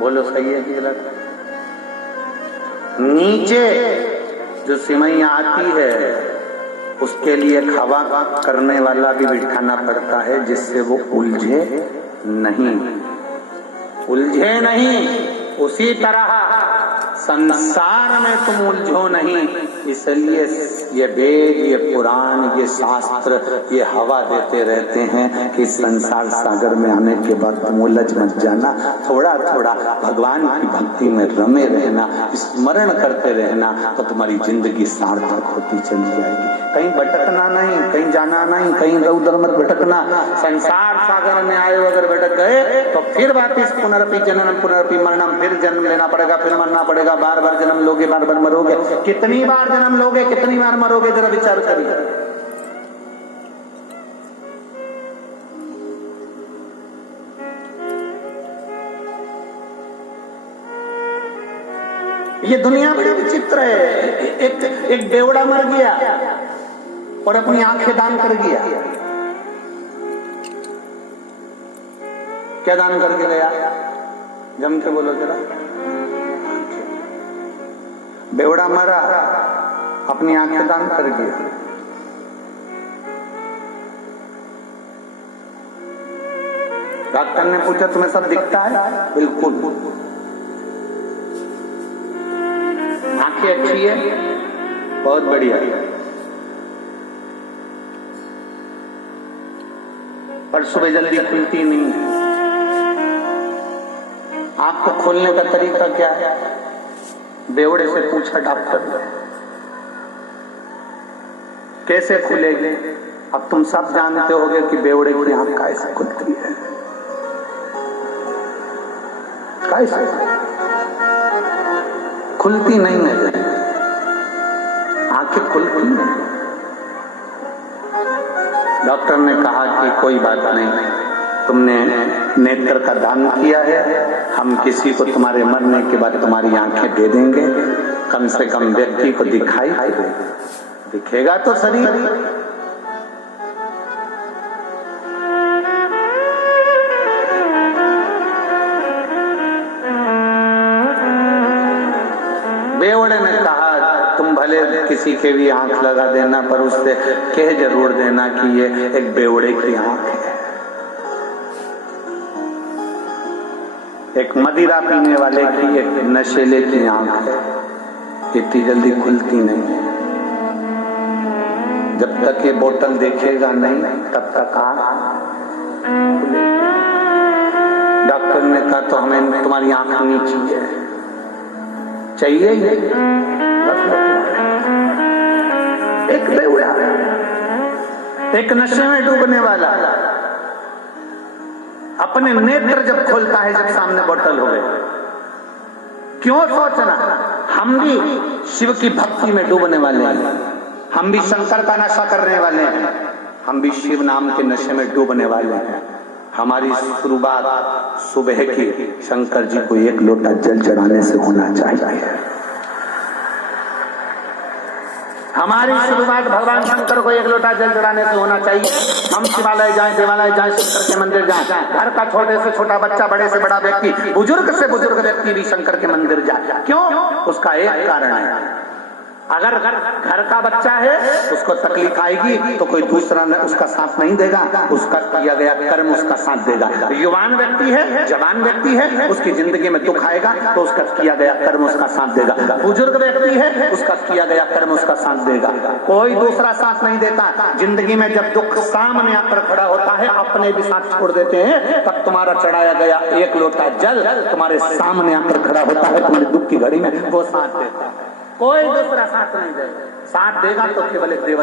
बोलो सही है कि गलत? नीचे जो सिमैया आती है उसके लिए खवा करने वाला भी बिठाना पड़ता है, जिससे वो उलझे नहीं। उसी तरह संसार में तुम उलझो नहीं। इसलिए ये वेद, ये पुराण, ये शास्त्र ये हवा देते रहते हैं कि संसार सागर में आने के बाद तुम उलझ मत जाना, थोड़ा थोड़ा भगवान की भक्ति में रमे रहना, स्मरण करते रहना, तो तुम्हारी जिंदगी सार्थक होती चली जाएगी। कहीं भटकना नहीं, कहीं जाना नहीं, कहीं इधर उधर मत भटकना। संसार सागर में आए अगर भटक गए तो फिर वापिस पुनरपि जननम पुनरपि मरणम, फिर जन्म लेना पड़ेगा, फिर मरना पड़ेगा, बार बार जन्म लोगे, बार बार मरोगे। कितनी बार जन्म लोगे, कितनी बार मरोगे, जरा विचार करिए। ये दुनिया बड़ी विचित्र है। एक बेवड़ा मर गया और अपनी आंखें दान कर गया। क्या दान करके गया? जम के बोलो जरा। बेवड़ा मरा, अपनी आंखें दान कर गया। डॉक्टर ने पूछा तुम्हें सब दिखता है? बिल्कुल। आंखें अच्छी है? बहुत बढ़िया। पर सुबह जल्दी खुलती नहीं है। आंख को खोलने का तरीका क्या है? बेवड़े से पूछा डॉक्टर ने, कैसे खुलेगी? अब तुम सब जानते होगे कि बेवड़े की आंख कैसे खुलती है। कैसे खुलती नहीं है, आंखें खुलती नहीं। डॉक्टर ने कहा कि कोई बात नहीं, तुमने नेत्र का दान किया है, हम किसी को तुम्हारे मरने के बाद तुम्हारी आंखें दे देंगे, कम से कम व्यक्ति को दिखाई दिखेगा तो शरीर। बेवड़े ने कहा तुम भले किसी के भी आंख लगा देना, पर उससे कह जरूर देना कि ये एक बेवड़े की आंख है। एक मदिरा पीने वाले की, एक नशेले की आंख है, इतनी जल्दी खुलती नहीं। जब तक ये बोतल देखेगा नहीं तब तक आंख। डॉक्टर ने कहा तो हमें तुम्हारी आंख नीची है, चाहिए ही। एक बेवड़ा, एक नशे में डूबने वाला अपने नेत्र जब खोलता है, जब सामने बोतल हो गई, क्यों सोचना? हम भी शिव की भक्ति में डूबने वाले हैं, हम भी शंकर का नशा करने वाले हैं, हम भी शिव नाम के नशे में डूबने वाले हैं। हमारी शुरुआत सुबह की शंकर जी को एक लोटा जल चढ़ाने से होना चाहिए। हमारी शुरुआत भगवान शंकर को एक लोटा जल चढ़ाने से होना चाहिए। हम शिवालय जाएं, देवालय जाएं, शंकर के मंदिर जाएं। घर का छोटे से छोटा बच्चा, बड़े से बड़ा व्यक्ति, बुजुर्ग से बुजुर्ग व्यक्ति भी शंकर के मंदिर जाए। क्यों? उसका एक कारण है। अगर घर का बच्चा है उसको तकलीफ आएगी तो कोई दूसरा ने उसका साथ नहीं देगा, उसका किया गया कर्म उसका साथ देगा। युवान व्यक्ति है, जवान व्यक्ति है, उसकी जिंदगी में दुख आएगा तो उसका किया गया कर्म उसका साथ देगा। बुजुर्ग व्यक्ति है, उसका किया गया कर्म उसका साथ देगा, कोई दूसरा साथ नहीं देता। जिंदगी में जब दुख सामने आकर खड़ा होता है, अपने भी साथ छोड़ देते हैं, तब तुम्हारा चढ़ाया गया एक लोटा जल तुम्हारे सामने आकर खड़ा होता है, तुम्हारे दुख की घड़ी में वो साथ देता है, कोई दूसरा साथ नहीं देगा। साथ देगा तो केवल एक देव